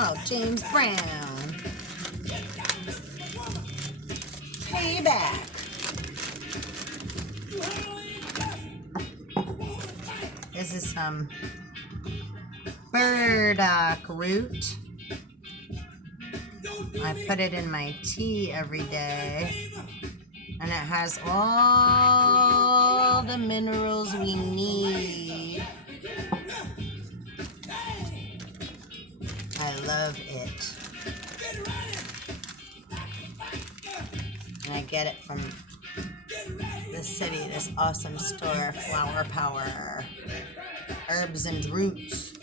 Oh, James Brown. Payback. This is some burdock root. I put it in my tea every day, and it has all the minerals we need. I love it. And I get it from the city, this awesome store, Flower Power, Herbs and Roots.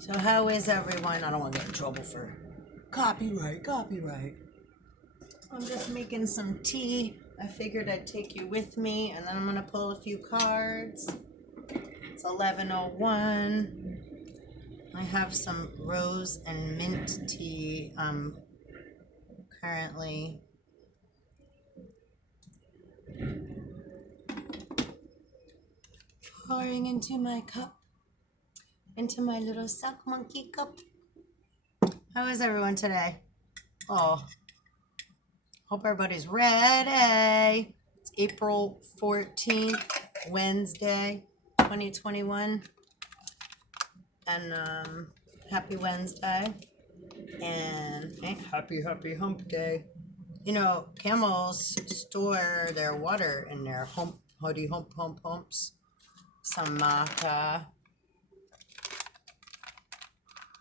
So how is everyone? I don't want to get in trouble for copyright. I'm just making some tea. I figured I'd take you with me, and then I'm going to pull a few cards. It's 11:01. I have some rose and mint tea currently pouring into my cup, into my little sock monkey cup. How is everyone today? Oh, hope everybody's ready. It's April 14th, Wednesday, 2021. And happy Wednesday. And happy hump day. You know, camels store their water in their humps. Some maca.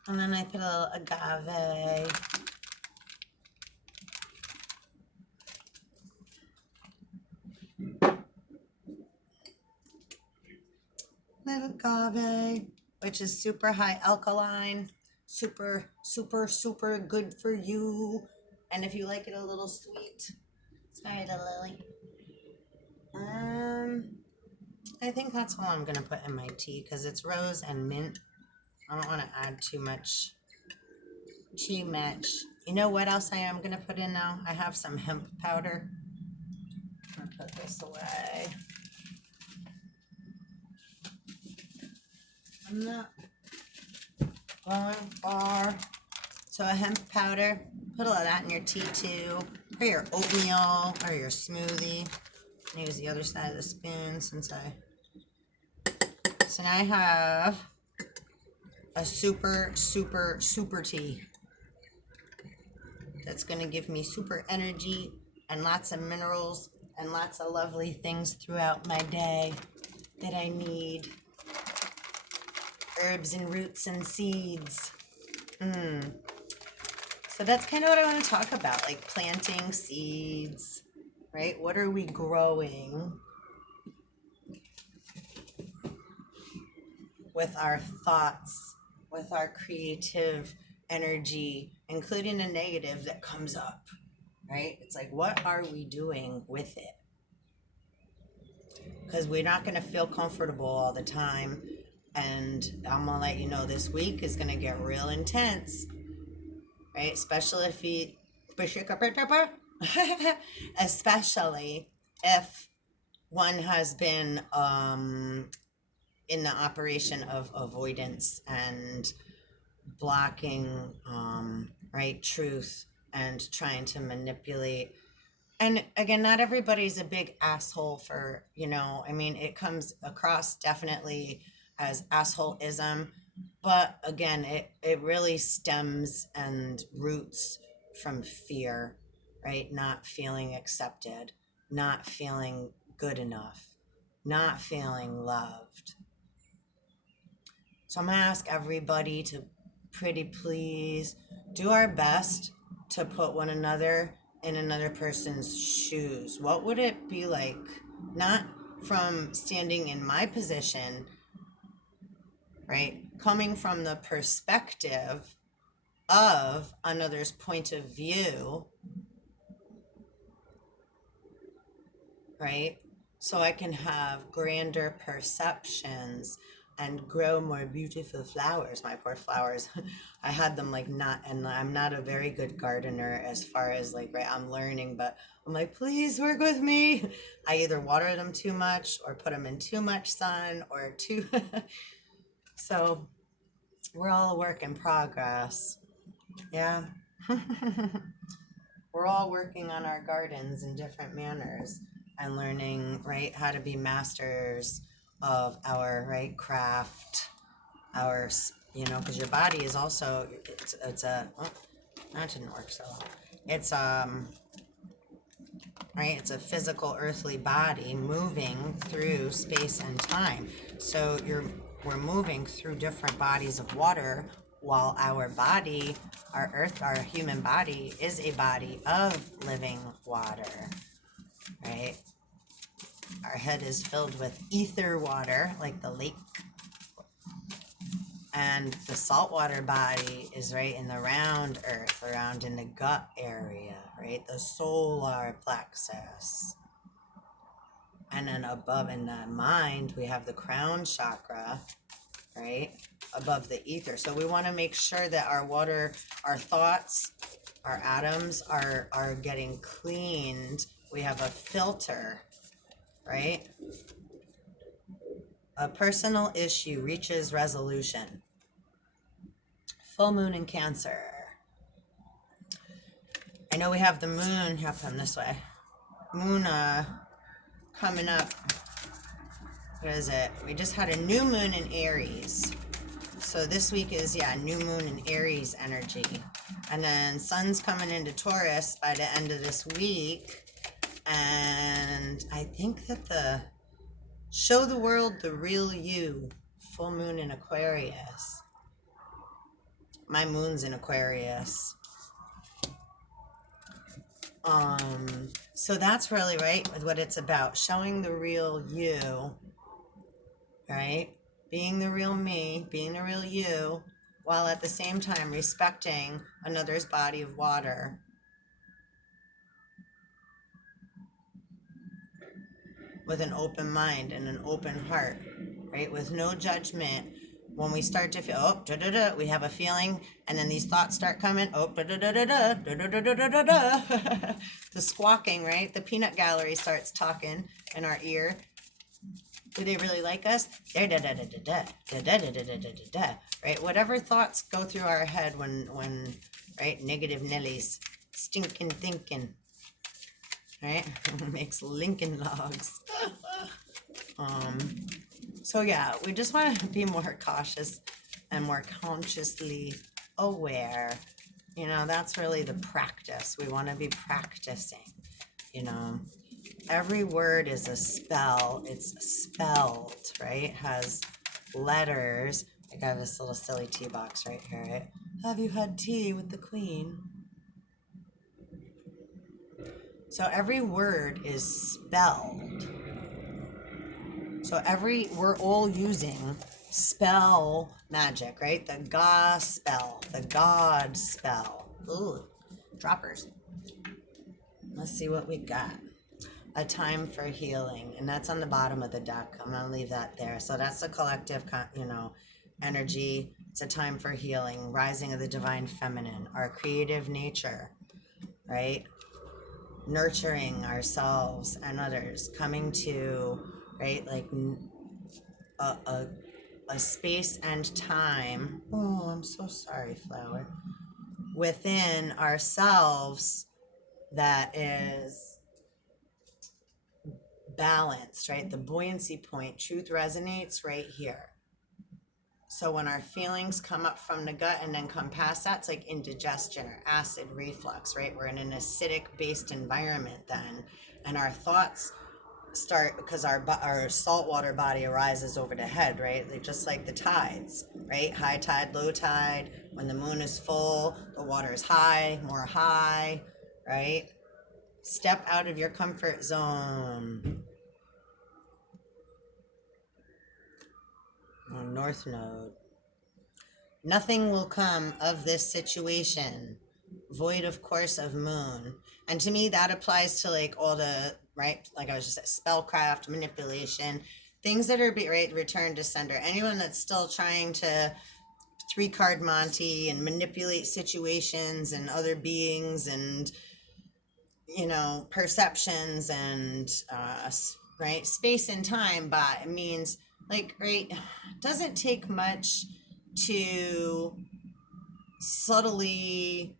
And then I put a little agave. Little agave, which is super high alkaline, super good for you. And if you like it a little sweet, sorry, little Lily. I think that's all I'm gonna put in my tea because it's rose and mint. I don't want to add too much. You know what else I am gonna put in now? I have some hemp powder. I'm gonna put this away. I'm not going far. So a hemp powder, put a lot of that in your tea too, or your oatmeal, or your smoothie. I use the other side of the spoon since so now I have a super tea that's gonna give me super energy and lots of minerals and lots of lovely things throughout my day that I need. Herbs and roots and seeds. So that's kind of what I want to talk about, like planting seeds, right? What are we growing with our thoughts, with our creative energy, including a negative that comes up, right? It's like, what are we doing with it? Because we're not going to feel comfortable all the time. And I'm going to let you know this week is going to get real intense, right? Especially if one has been in the operation of avoidance and blocking, right, truth and trying to manipulate. And again, not everybody's a big asshole for, I mean, it comes across definitely as assholeism, but again, it really stems and roots from fear, right? Not feeling accepted, not feeling good enough, not feeling loved. So I'm gonna ask everybody to pretty please do our best to put one another in another person's shoes. What would it be like, not from standing in my position, right? Coming from the perspective of another's point of view, right? So I can have grander perceptions and grow more beautiful flowers. My poor flowers, I had them like not, and I'm not a very good gardener as far as like, right, I'm learning, but I'm like, please work with me. I either water them too much or put them in too much sun or too, so we're all a work in progress. Yeah. We're all working on our gardens in different manners and learning, right, how to be masters of our, right, craft, our, because your body is also, it's a, oh, that didn't work so well. It's, right, it's a physical earthly body moving through space and time. So we're moving through different bodies of water while our body, our human body is a body of living water, right? Our head is filled with ether water, like the lake. And the saltwater body is right in the round earth, around in the gut area, right? The solar plexus. And then above in the mind, we have the crown chakra, right? Above the ether. So we want to make sure that our water, our thoughts, our atoms are getting cleaned. We have a filter, right? A personal issue reaches resolution. Full moon in Cancer. I know we have the moon, have come this way. Moon coming up. What is it? We just had a new moon in Aries. So this week is, yeah, new moon in Aries energy. And then sun's coming into Taurus by the end of this week. And I think that show the world the real you, full moon in Aquarius. My moon's in Aquarius. So that's really, right, what it's about. Showing the real you, right? Being the real me, being the real you, while at the same time respecting another's body of water. With an open mind and an open heart, right? With no judgment. When we start to feel, oh, da da da, we have a feeling, and then these thoughts start coming, oh, da da da da da, da da da da da da da. The squawking, right? The peanut gallery starts talking in our ear. Do they really like us? Da da da da da da da da da da da da da. Right? Whatever thoughts go through our head when right, negative Nellies, stinking thinking. Right? Makes Lincoln logs. So yeah, we just want to be more cautious and more consciously aware. You know, that's really the practice. We want to be practicing, you know. Every word is a spell. It's spelled, right? It has letters. Like I have this little silly tea box right here, right? Have you had tea with the queen? So every word is spelled. So we're all using spell magic, right? The gospel, the God spell. Ooh, droppers. Let's see what we got. A time for healing, and that's on the bottom of the deck. I'm gonna leave that there. So that's the collective, energy. It's a time for healing, rising of the divine feminine, our creative nature, right? Nurturing ourselves and others, coming to, right, like a space and time. Oh, I'm so sorry, flower. Within ourselves that is balanced, right? The buoyancy point, truth resonates right here. So when our feelings come up from the gut and then come past that, it's like indigestion or acid reflux, right? We're in an acidic based environment then, and our thoughts start because our saltwater body arises over the head, right? Like just like the tides, right? High tide, low tide. When the moon is full, the water is high, more high, right? Step out of your comfort zone. North Node. Nothing will come of this situation, void of course of moon. And to me, that applies to like all the, right, like I was just saying, spellcraft, manipulation, things that are right, return to sender. Anyone that's still trying to 3-card Monty and manipulate situations and other beings and, you know, perceptions and right, space and time, but it means like, right, doesn't take much to subtly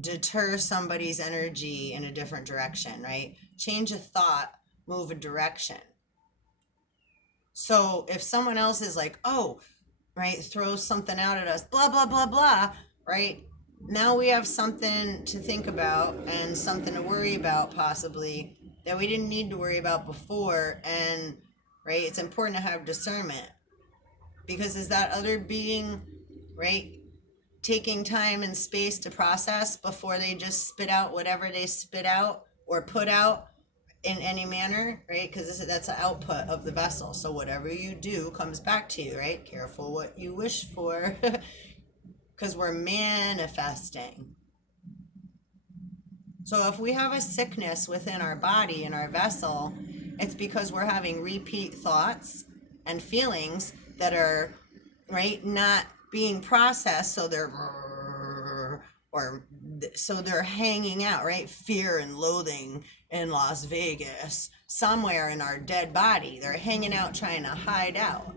deter somebody's energy in a different direction, right? Change a thought, move a direction. So if someone else is like, oh, right, throws something out at us, blah, blah, blah, blah, right? Now we have something to think about and something to worry about possibly that we didn't need to worry about before. And, right, it's important to have discernment, because is that other being, right, taking time and space to process before they just spit out whatever they spit out or put out in any manner, right? Because that's an output of the vessel. So whatever you do comes back to you, right? Careful what you wish for, because we're manifesting. So if we have a sickness within our body, in our vessel, it's because we're having repeat thoughts and feelings that are, right, not being processed, so they're hanging out, right? Fear and loathing in Las Vegas, somewhere in our dead body. They're hanging out trying to hide out.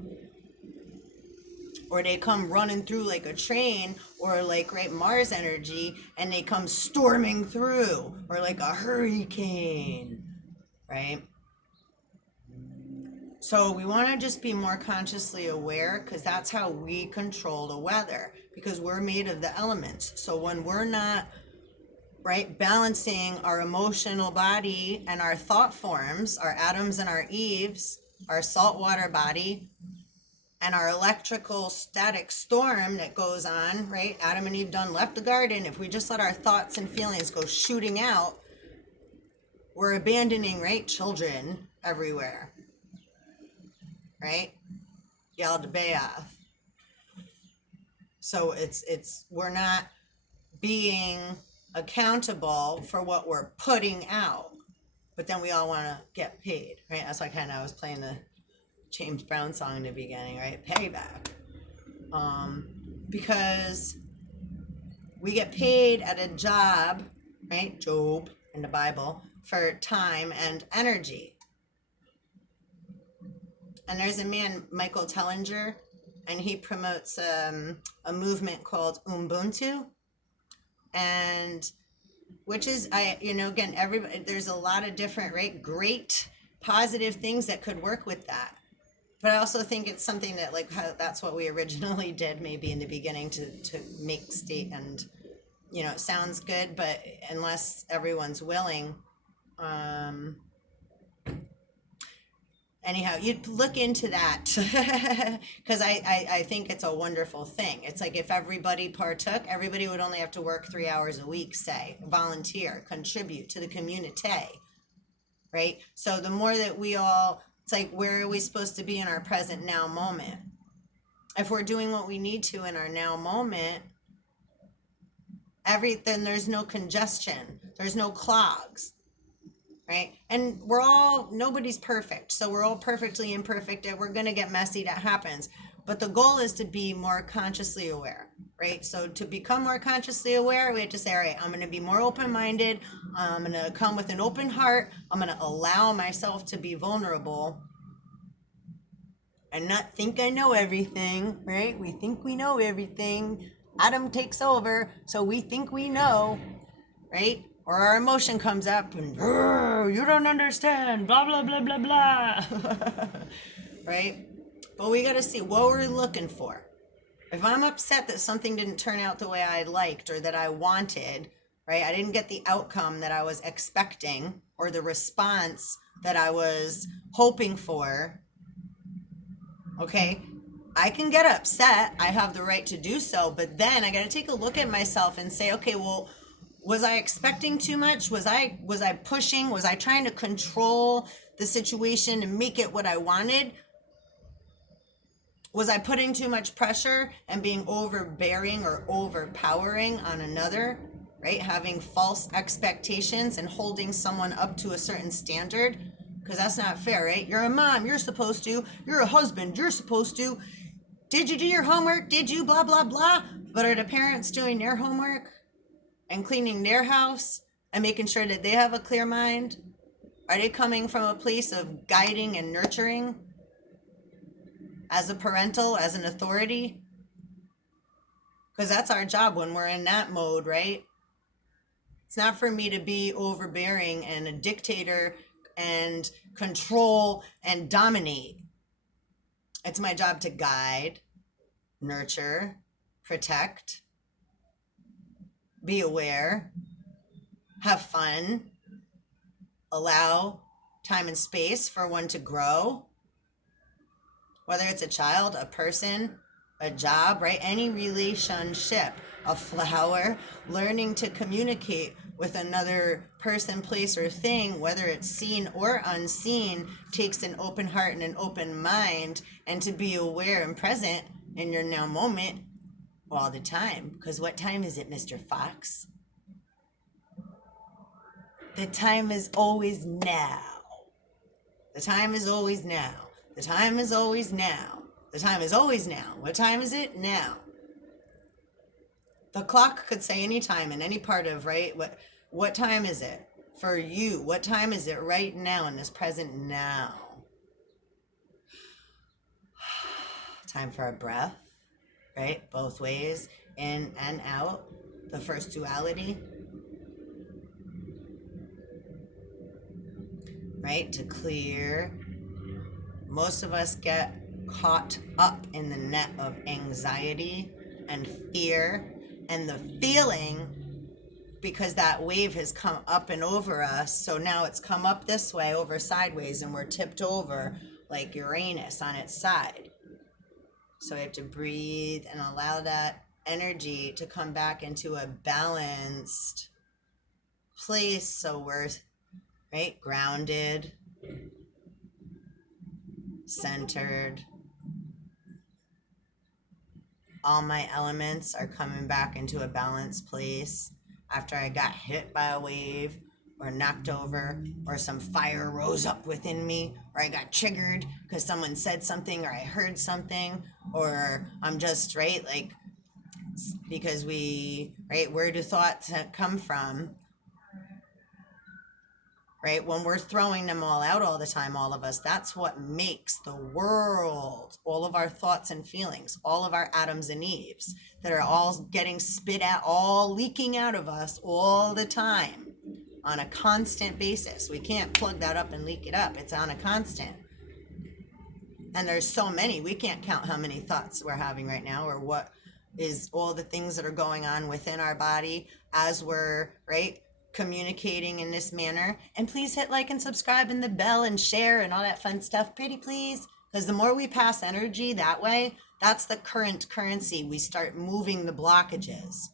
Or they come running through like a train, or like, right, Mars energy, and they come storming through, or like a hurricane, right? So we want to just be more consciously aware, because that's how we control the weather, because we're made of the elements. So when we're not, right, balancing our emotional body and our thought forms, our Adams and our Eves, our saltwater body, and our electrical static storm that goes on, right? Adam and Eve done left the garden. If we just let our thoughts and feelings go shooting out, we're abandoning, right, children everywhere, right? Yaldabaoth. So we're not being accountable for what we're putting out, but then we all want to get paid, right? That's why I was playing the James Brown song in the beginning, right? Payback. Because we get paid at a job, right? Job in the Bible, for time and energy. And there's a man, Michael Tellinger, and he promotes a movement called Ubuntu, and which is, again, everybody, there's a lot of different, right, great positive things that could work with that. But I also think it's something that, like, that's what we originally did, maybe in the beginning, to make state, and, it sounds good, but unless everyone's willing, anyhow, you'd look into that, because I think it's a wonderful thing. It's like if everybody partook, everybody would only have to work 3 hours a week, say, volunteer, contribute to the community, right? So the more that we all, it's like, where are we supposed to be in our present now moment? If we're doing what we need to in our now moment, then there's no congestion, there's no clogs, right? And nobody's perfect, so we're all perfectly imperfect, and we're going to get messy, that happens. But the goal is to be more consciously aware, right? So to become more consciously aware, we have to say, all right, I'm going to be more open-minded, I'm going to come with an open heart, I'm going to allow myself to be vulnerable and not think I know everything, right? We think we know everything. Adam takes over, so we think we know, right? Or our emotion comes up and, you don't understand, blah, blah, blah, blah, blah. Right? But we got to see what we're looking for. If I'm upset that something didn't turn out the way I liked or that I wanted, right? I didn't get the outcome that I was expecting or the response that I was hoping for. Okay? I can get upset. I have the right to do so. But then I got to take a look at myself and say, okay, well, was I expecting too much? Was I pushing? Was I trying to control the situation and make it what I wanted? Was I putting too much pressure and being overbearing or overpowering on another, right? Having false expectations and holding someone up to a certain standard, Because that's not fair, right? You're a mom, you're supposed to. You're a husband, you're supposed to. Did you do your homework? Did you blah, blah, blah? But are the parents doing their homework and cleaning their house and making sure that they have a clear mind? Are they coming from a place of guiding and nurturing as a parental, as an authority? Because that's our job when we're in that mode, right? It's not for me to be overbearing and a dictator and control and dominate. It's my job to guide, nurture, protect, be aware, have fun, allow time and space for one to grow. Whether it's a child, a person, a job, right? Any relationship, a flower, learning to communicate with another person, place, or thing, whether it's seen or unseen, takes an open heart and an open mind, and to be aware and present in your now moment all the time. Because what time is it, Mr. Fox? The time is always now. The time is always now. The time is always now. The time is always now. What time is it? Now. The clock could say any time in any part of, right? What time is it for you? What time is it right now in this present now? Time for a breath, right? Both ways, in and out. The first duality. Right? To clear. Most of us get caught up in the net of anxiety and fear and the feeling, because that wave has come up and over us. So now it's come up this way over sideways and we're tipped over like Uranus on its side. So we have to breathe and allow that energy to come back into a balanced place. So we're, right, grounded, centered. All my elements are coming back into a balanced place after I got hit by a wave or knocked over or some fire rose up within me or I got triggered because someone said something or I heard something or I'm just, right, like, because we, right, where do thoughts come from? Right? When we're throwing them all out all the time, all of us, that's what makes the world, all of our thoughts and feelings, all of our Adams and Eves that are all getting spit out, all leaking out of us all the time on a constant basis. We can't plug that up and leak it up. It's on a constant. And there's so many, we can't count how many thoughts we're having right now or what is all the things that are going on within our body as we're, right, communicating in this manner. And please hit like and subscribe and the bell and share and all that fun stuff, pretty please, because the more we pass energy that way, that's the current currency. We start moving the blockages,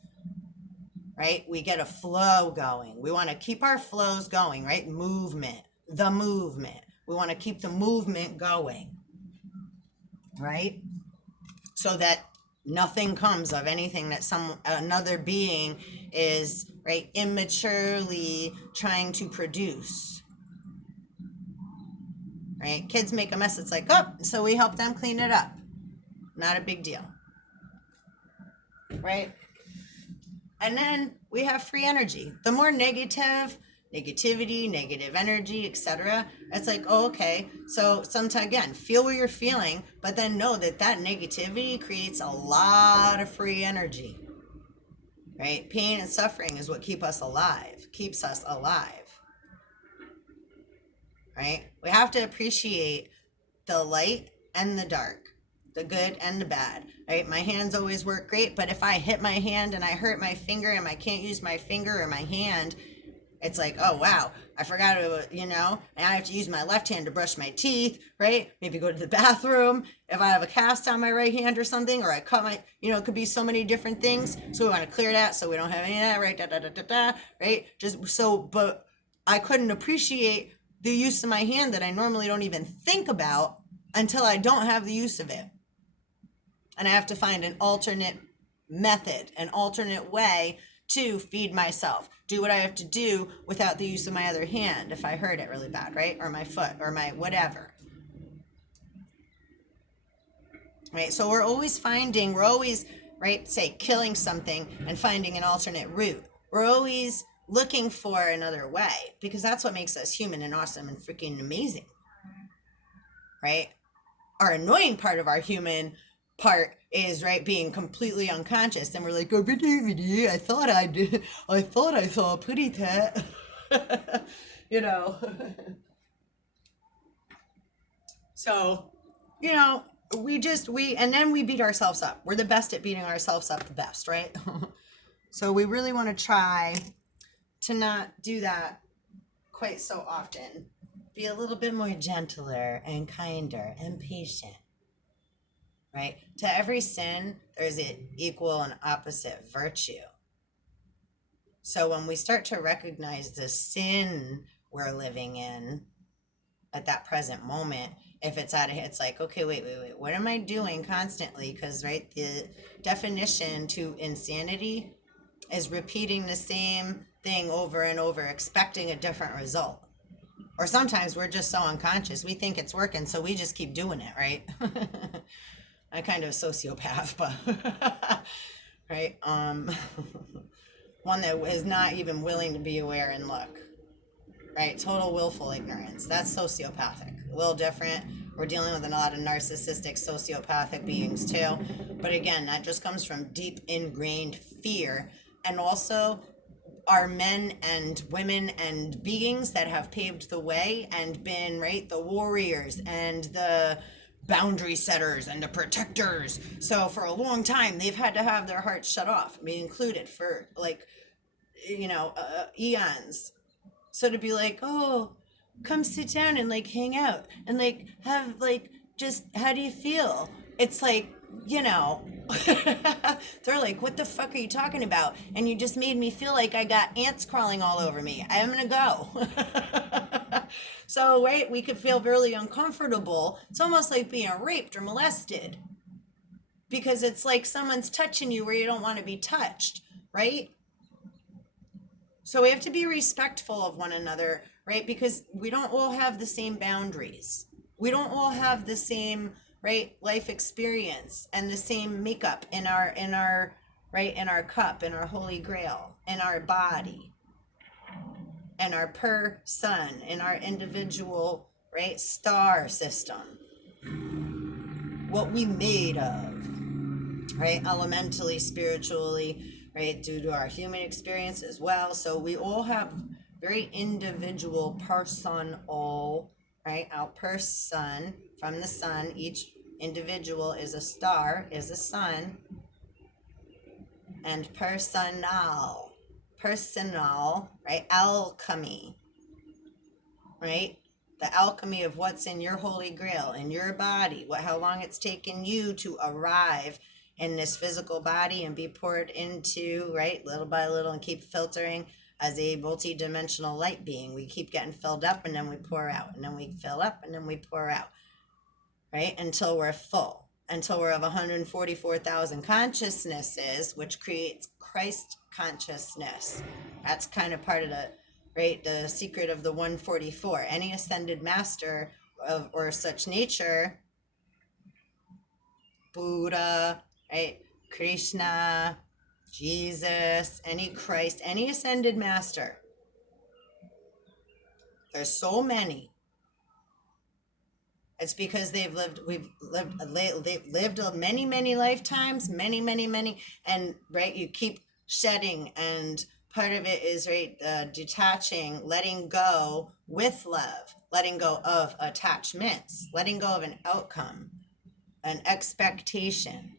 right? We get a flow going. We want to keep our flows going, right? Movement, the movement. We want to keep the movement going, right? So that nothing comes of anything that another being is, right, immaturely trying to produce. Right? Kids make a mess, it's like, oh, so we help them clean it up. Not a big deal. Right? And then we have free energy. The more negativity, negative energy, etc. It's like, oh, okay. So sometimes, again, feel what you're feeling, but then know that that negativity creates a lot of free energy. Right? Pain and suffering is what keeps us alive. Right? We have to appreciate the light and the dark, the good and the bad. Right? My hands always work great, but if I hit my hand and I hurt my finger and I can't use my finger or my hand, it's like, oh, wow, I forgot to, and I have to use my left hand to brush my teeth, right? Maybe go to the bathroom. If I have a cast on my right hand or something, or I cut my, it could be so many different things. So we want to clear that so we don't have any of that, right? Right? Just so, but I couldn't appreciate the use of my hand that I normally don't even think about until I don't have the use of it. And I have to find an alternate method, an alternate way to feed myself, do what I have to do without the use of my other hand if I hurt it really bad, right? Or my foot or my whatever. Right? So we're always, right, say killing something and finding an alternate route. We're always looking for another way because that's what makes us human and awesome and freaking amazing. Right? Our annoying part of our human part is, right, being completely unconscious, and we're like, oh, I thought I did, I thought I saw a pretty tat. you know. So, and then we beat ourselves up. We're the best at beating ourselves up, the best, right? So we really want to try to not do that quite so often. Be a little bit more gentler and kinder and patient, right? To every sin, there's an equal and opposite virtue. So when we start to recognize the sin we're living in at that present moment, if it's it's like, okay, wait, what am I doing constantly? Because, right, the definition to insanity is repeating the same thing over and over, expecting a different result. Or sometimes we're just so unconscious, we think it's working, so we just keep doing it, right? I'm kind of a sociopath, but right? One that is not even willing to be aware and look. Right? Total willful ignorance. That's sociopathic. A little different. We're dealing with a lot of narcissistic, sociopathic beings too. But again, that just comes from deep ingrained fear. And also are men and women and beings that have paved the way and been, right, the warriors and the boundary setters and the protectors. So for a long time, they've had to have their hearts shut off, me included, for like, eons. So to be like, oh, come sit down and like hang out and like have like, just, how do you feel? It's like, they're like, what the fuck are you talking about? And you just made me feel like I got ants crawling all over me. I'm gonna go. So, right, we could feel really uncomfortable. It's almost like being raped or molested because it's like someone's touching you where you don't want to be touched, right? So we have to be respectful of one another, right? Because we don't all have the same boundaries. We don't all have the same, right, life experience and the same makeup in our right, in our cup, in our holy grail, in our body, in our person, in our individual, right, star system. What we made of, right, elementally, spiritually, right, due to our human experience as well. So we all have very individual personal, right, our person from the sun. Each individual is a star, is a sun, and personal, right, alchemy, right, the alchemy of what's in your holy grail, in your body, how long it's taken you to arrive in this physical body and be poured into, right, little by little, and keep filtering as a multi-dimensional light being. We keep getting filled up and then we pour out, and then we fill up and then we pour out, right, until we're full, until we're of 144,000 consciousnesses, which creates Christ consciousness. That's kind of part of the, right, the secret of the 144. Any ascended master of or such nature, Buddha, right, Krishna, Jesus, any Christ, any ascended master. There's so many. It's because they've lived many lifetimes, many, and right, you keep shedding, and part of it is, right, detaching, letting go with love, letting go of attachments, letting go of an outcome, an expectation,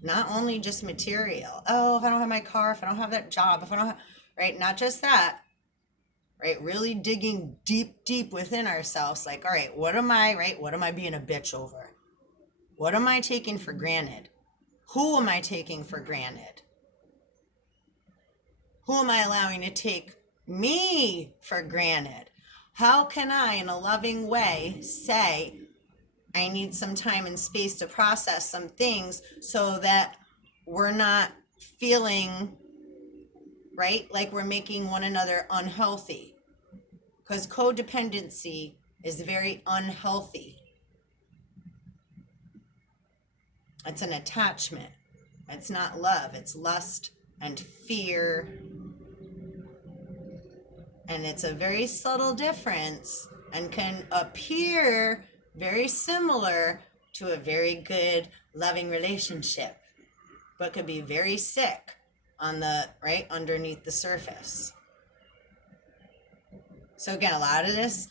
not only just material. Oh, if I don't have my car, if I don't have that job, if I don't have, right, not just that, right, really digging deep within ourselves, like, all right, what am I being a bitch over? What am I taking for granted? Who am I taking for granted? Who am I allowing to take me for granted? How can I, in a loving way, say, I need some time and space to process some things so that we're not feeling right? Like we're making one another unhealthy. Because codependency is very unhealthy. It's an attachment. It's not love. It's lust and fear. And it's a very subtle difference and can appear very similar to a very good, loving relationship, but could be very sick on the, right, underneath the surface. So again, a lot of this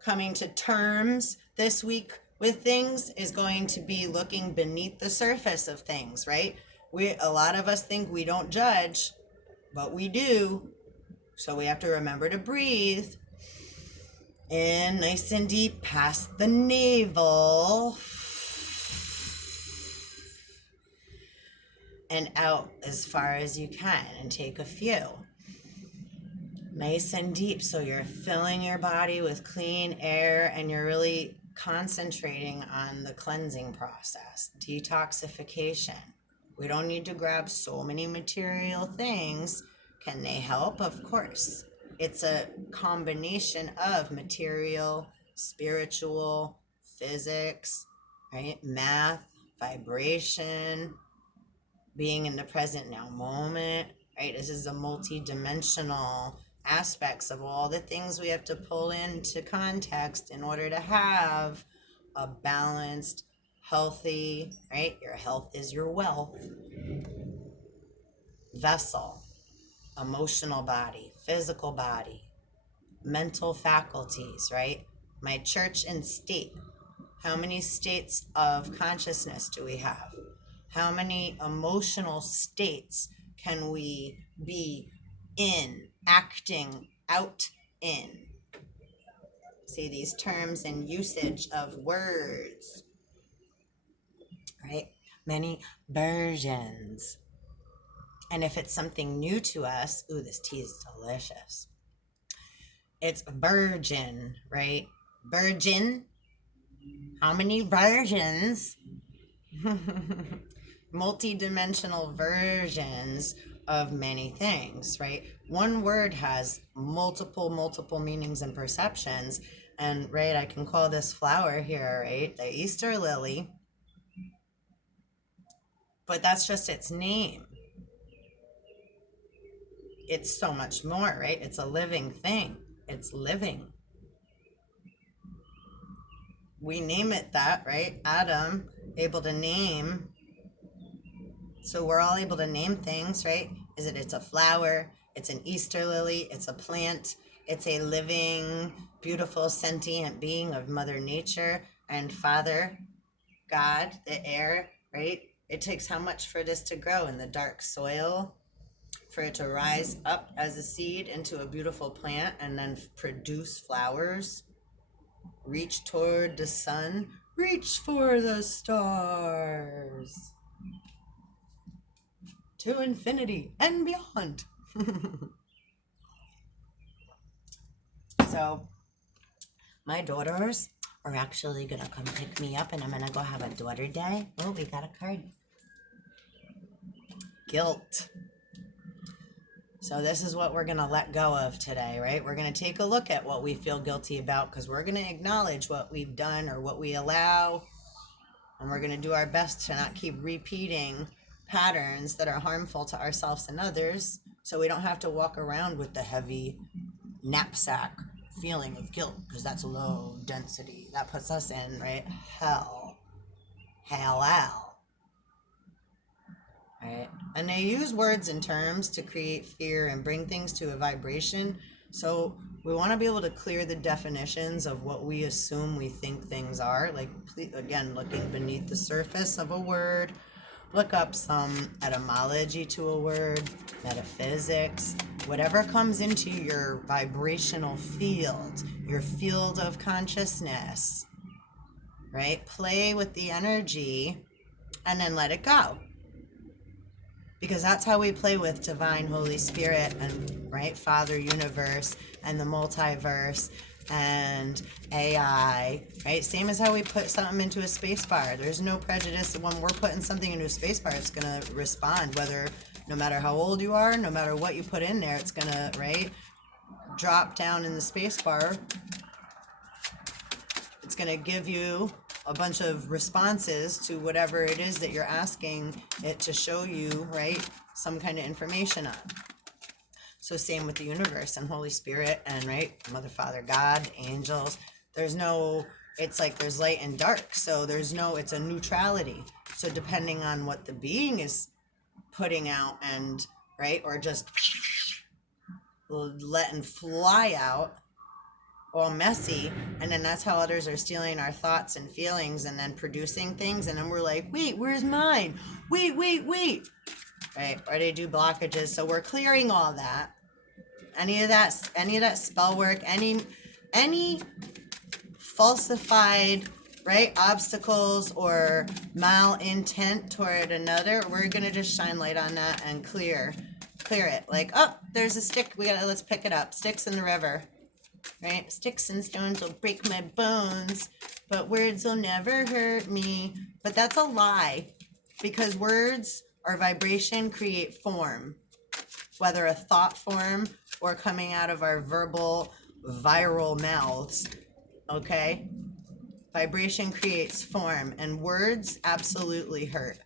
coming to terms this week with things is going to be looking beneath the surface of things, right? A lot of us think we don't judge, but we do. So we have to remember to breathe in nice and deep past the navel and out as far as you can, and take a few. Nice and deep, so you're filling your body with clean air and you're really concentrating on the cleansing process, detoxification. We don't need to grab so many material things. Can they help? Of course. It's a combination of material, spiritual, physics, right? Math, vibration, being in the present now moment, right? This is a multi-dimensional aspects of all the things we have to pull into context in order to have a balanced, healthy, right? Your health is your wealth. Vessel, emotional body, physical body, mental faculties, right? My church and state. How many states of consciousness do we have? How many emotional states can we be in, acting out in? See these terms and usage of words, right? Many versions. And if it's something new to us, ooh, this tea is delicious. It's virgin, right? Virgin. How many versions? Multi-dimensional versions of many things, right? One word has multiple meanings and perceptions. And, right, I can call this flower here, right, the Easter lily. But that's just its name. It's so much more, right? It's a living thing. It's living. We name it that, right? Adam, able to name. So we're all able to name things, right? It's a flower, it's an Easter lily, it's a plant, it's a living, beautiful, sentient being of Mother Nature and Father, God, the air, right? It takes how much for this to grow in the dark soil, for it to rise up as a seed into a beautiful plant and then produce flowers, reach toward the sun, reach for the stars. To infinity and beyond. So my daughters are actually gonna come pick me up and I'm gonna go have a daughter day. Oh, we got a card. Guilt. So this is what we're gonna let go of today, right? We're gonna take a look at what we feel guilty about, because we're gonna acknowledge what we've done or what we allow, and we're gonna do our best to not keep repeating patterns that are harmful to ourselves and others, so we don't have to walk around with the heavy knapsack feeling of guilt, because that's low density. That puts us in, right, hell, right? And they use words and terms to create fear and bring things to a vibration. So we want to be able to clear the definitions of what we assume we think things are. Like, again, looking beneath the surface of a word. Look up some etymology to a word, metaphysics, whatever comes into your vibrational field, your field of consciousness, right? Play with the energy and then let it go. Because that's how we play with Divine Holy Spirit and, right, Father Universe and the multiverse and AI, right? Same as how we put something into a space bar. There's no prejudice. When we're putting something into a space bar, it's going to respond, whether No matter how old you are, no matter what you put in there, it's gonna, right, drop down in the space bar. It's gonna give you a bunch of responses to whatever it is that you're asking it to show you, right, some kind of information on. So same with the universe and Holy Spirit and, right, Mother, Father, God, angels. There's no, it's like there's light and dark. So there's no, it's a neutrality. So depending on what the being is putting out and, right, or just letting fly out, all messy, and then that's how others are stealing our thoughts and feelings and then producing things, and then we're like, wait, where's mine? Wait, right? Or they do blockages. So we're clearing all that. Any of that spell work, any falsified, right, obstacles or malintent toward another, we're gonna just shine light on that and clear it. Like, oh, there's a stick, let's pick it up. Sticks in the river, right? Sticks and stones will break my bones, but words will never hurt me. But that's a lie, because words or vibration create form, whether a thought form or coming out of our verbal viral mouths. Okay, vibration creates form, and words absolutely hurt.